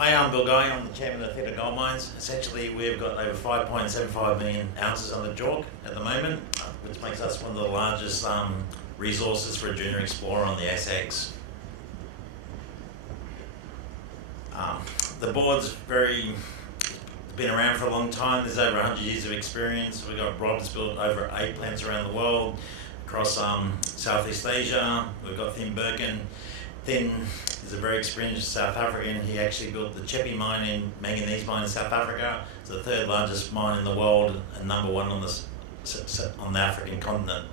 Hi, I'm Bill Guy. I'm the chairman of Theta Gold Mines. Essentially, we've got over 5.75 million ounces on the JORC at the moment, which makes us one of the largest resources for a junior explorer on the SX. The board's been around for a long time. There's over 100 years of experience. We've got Rob's built over 8 plants around the world, across Southeast Asia. We've got Thin Birkin. Thin is a very experienced South African. He actually built the Chepi mine in manganese mine in South Africa. It's the third largest mine in the world and number one on the African continent.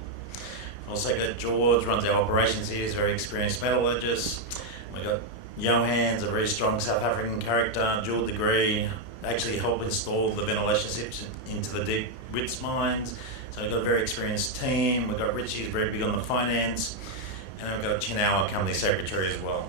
Also got George, runs our operations here. He's a very experienced metallurgist. We've got Johann's a very strong South African character, dual degree, actually helped install the ventilation systems into the deep Wits mines. So we've got a very experienced team. We've got Richie, who's very big on the finance. And we've got Chin, our company secretary as well.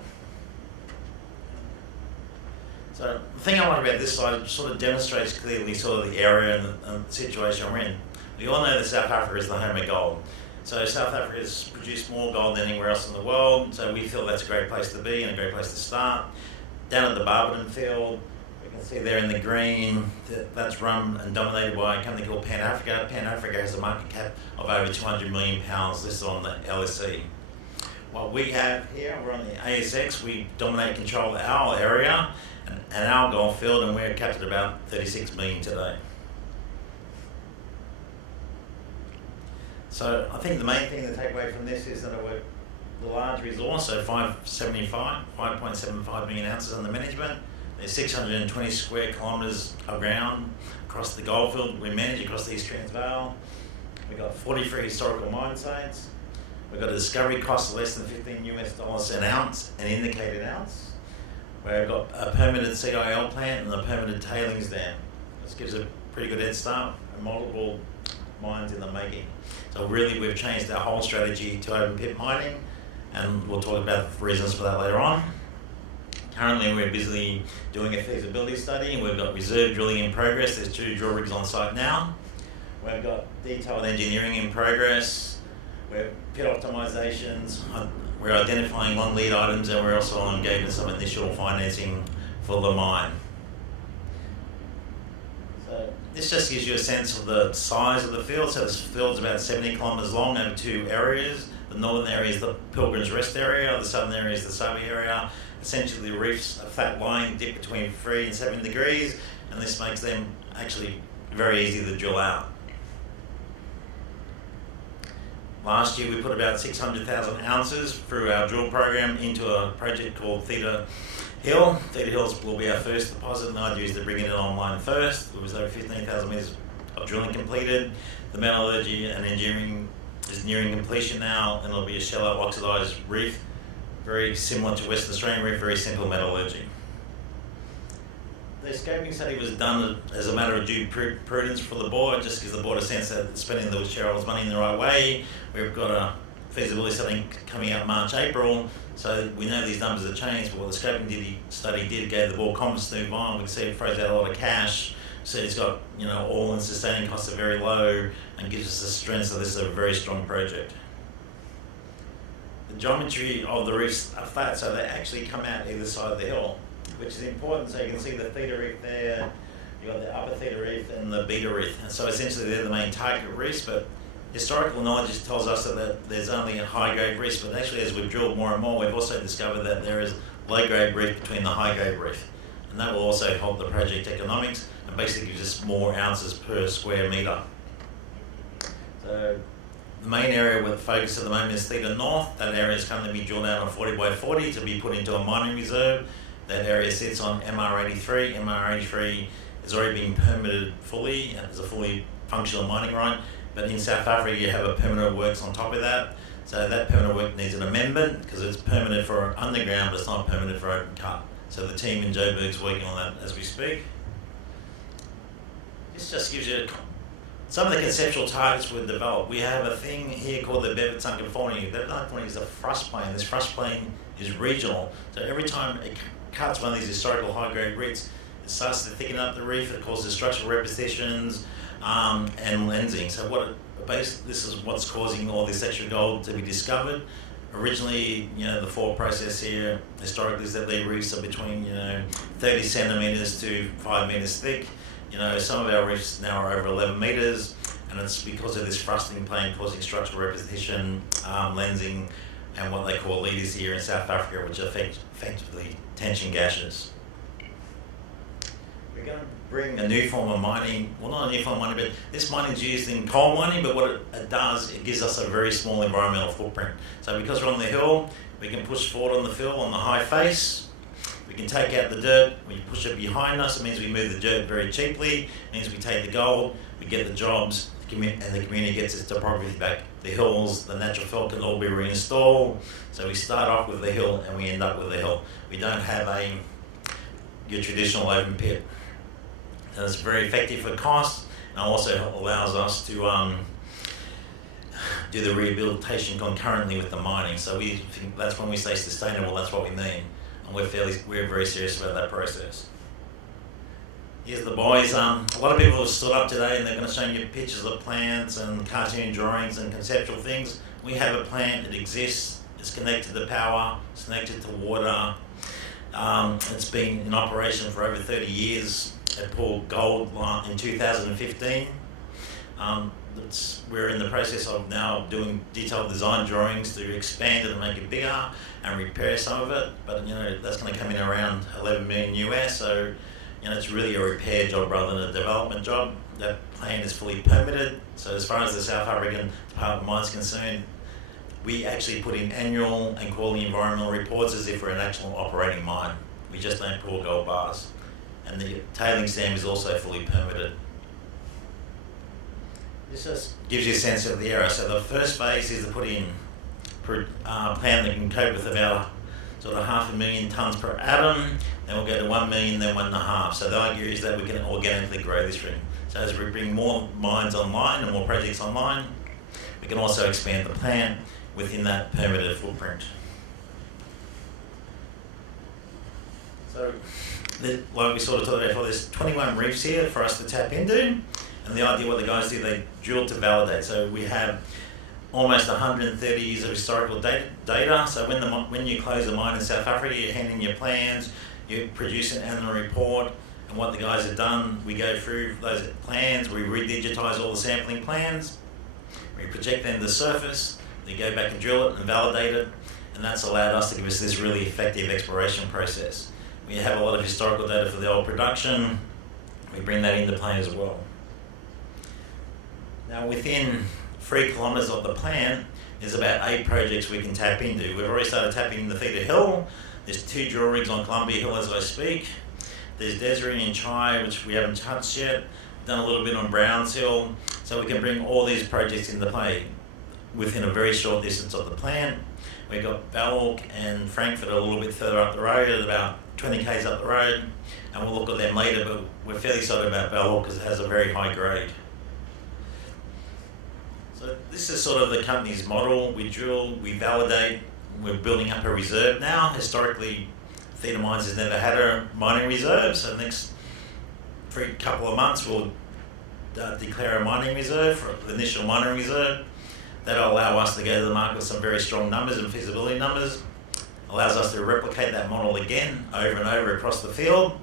So the thing I like about this slide, it sort of demonstrates clearly sort of the area and the situation we're in. We all know that South Africa is the home of gold. So South Africa has produced more gold than anywhere else in the world, so we feel that's a great place to be and a great place to start. Down at the Barberton field, we can see there in the green, that's run and dominated by a company called Pan Africa. Pan Africa has a market cap of over 200 million pounds listed on the LSE. What we have here, we're on the ASX, we dominate and control our area and our gold field, and we're capped at about 36 million today. So I think the main thing to take away from this is that we're the large resource, so 5.75 million ounces under management. There's 620 square kilometres of ground across the gold field we manage across the East Transvaal. We've got 43 historical mine sites. We've got a discovery cost of less than $15 an ounce, an indicated ounce. We've got a permitted CIL plant and a permitted tailings dam. This gives a pretty good head start and multiple mines in the making. So really we've changed our whole strategy to open pit mining, and we'll talk about the reasons for that later on. Currently we're busy doing a feasibility study. We've got reserve drilling in progress. There's 2 drill rigs on site now. We've got detailed engineering in progress. We're pit optimizations. We're identifying long lead items, and we're also engaging some initial financing for the mine. So this just gives you a sense of the size of the field. So this field's about 70 kilometres long over 2 areas. The northern area is the Pilgrim's Rest area, the southern area is the Sabi area. Essentially the reefs are flat lying, dip between 3 and 7 degrees, and this makes them actually very easy to drill out. Last year we put about 600,000 ounces through our drill program into a project called Theta Hill. Theta Hills will be our first deposit, and the idea is to bring it online first. There was over 15,000 metres of drilling completed. The metallurgy and engineering is nearing completion now, and it'll be a shallow oxidised reef, very similar to Western Australian reef, very simple metallurgy. The scoping study was done as a matter of due prudence for the board, just gives the board a sense that it's spending the shareholders' money in the right way. We've got a feasibility study coming out March, April, so we know these numbers have changed, but what the scoping study did gave the board confidence to move on. We can see it throws out a lot of cash, so it's got, all-in sustaining costs are very low, and gives us the strength that this is a very strong project. The geometry of the reefs are flat, so they actually come out either side of the hill, which is important. So you can see the Theta reef there, you've got the upper Theta reef and the beta reef. And so essentially they're the main target reefs, but historical knowledge tells us that there's only a high-grade reef, but actually as we've drilled more and more, we've also discovered that there is low-grade reef between the high-grade reef. And that will also help the project economics and basically gives us more ounces per square metre. So the main area with focus at the moment is Theta North. That area is currently being drilled out on 40 by 40 to be put into a mining reserve. That area sits on MR83. MR83 has already been permitted fully and is a fully functional mining right. But in South Africa, you have a permanent works on top of that. So that permanent work needs an amendment because it's permitted for underground, but it's not permitted for open cut. So the team in Joburg's working on that as we speak. This just gives you some of the conceptual targets we've developed. We have a thing here called the Bevet Unconformity. Bevet Unconformity is a thrust plane. This thrust plane is regional. So every time it cuts one of these historical high-grade reefs, it starts to thicken up the reef. It causes structural repetitions and lensing. So this is what's causing all this extra gold to be discovered. Originally, the thought process here historically is that the reefs are between 30 centimeters to 5 meters thick. Some of our reefs now are over 11 meters, and it's because of this thrusting plane causing structural repetition, lensing, and what they call leaders here in South Africa, which are effectively tension gashes. We're going to bring a new form of mining, well, not a new form of mining, but this mining is used in coal mining, but what it does, it gives us a very small environmental footprint. So because we're on the hill, we can push forward on the fill on the high face. We can take out the dirt. When you push it behind us, it means we move the dirt very cheaply. It means we take the gold, we get the jobs, and the community gets its topography back. The hills, the natural fill can all be reinstalled. So we start off with the hill and we end up with the hill. We don't have your traditional open pit. And it's very effective for cost, and also allows us to do the rehabilitation concurrently with the mining. So we think that's when we say sustainable, that's what we mean. And we're very serious about that process. Here's the boys. A lot of people have stood up today and they're going to show you pictures of plants and cartoon drawings and conceptual things. We have a plant, it exists, it's connected to power, it's connected to water. It's been in operation for over 30 years. It pulled gold in 2015. We're in the process of now doing detailed design drawings to expand it and make it bigger and repair some of it. But that's going to come in around 11 million US. So it's really a repair job rather than a development job. That plant is fully permitted. So as far as the South African Department of Mines is concerned, we actually put in annual and quarterly environmental reports as if we're an actual operating mine. We just don't pour gold bars. And the tailings dam is also fully permitted. This just gives you a sense of the area. So the first phase is to put in a plant that can cope with about sort of 500,000 tonnes per annum. Then we'll go to 1 million, then 1.5. So the idea is that we can organically grow this thing. So as we bring more mines online and more projects online, we can also expand the plant within that permitted footprint. So, like we sort of talked about before, there's 21 reefs here for us to tap into, and the idea what the guys do, they drill to validate. So we have almost 130 years of historical data. So when you close a mine in South Africa, you're handing your plans, you produce an annual report, and what the guys have done, we go through those plans, we redigitize all the sampling plans, we project them to the surface, they go back and drill it and validate it, and that's allowed us to give us this really effective exploration process. We have a lot of historical data for the old production. We bring that into play as well. Now within 3 kilometres of the plant, there's about 8 projects we can tap into. We've already started tapping into Theta Hill. There's 2 drill rigs on Columbia Hill as I speak. There's Desiree and Chai, which we haven't touched yet. Done a little bit on Browns Hill. So we can bring all these projects into play within a very short distance of the plant. We've got Balloch and Frankfurt a little bit further up the road, at about 20 k's up the road, and we'll look at them later, but we're fairly excited about Balloch because it has a very high grade. So this is sort of the company's model. We drill, we validate, we're building up a reserve now. Historically, Theta Mines has never had a mining reserve, so the next couple of months we'll declare a mining reserve, for the initial mining reserve. That'll allow us to go to the market with some very strong numbers and feasibility numbers. Allows us to replicate that model again over and over across the field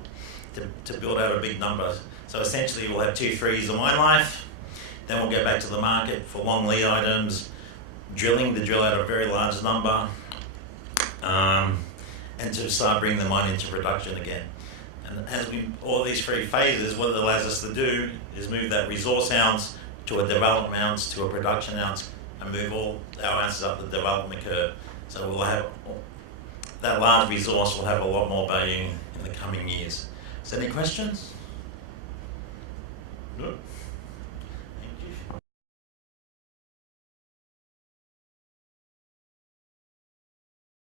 to build out a big number. So essentially we'll have 2-3 years of mine life, then we'll go back to the market for long lead items, drilling to drill out a very large number, and to start bringing the mine into production again. And as all these 3 phases, what it allows us to do is move that resource ounce to a development ounce to a production ounce and move all our ounces up the development curve. So we'll have that large resource will have a lot more value in the coming years. Is there any questions? No.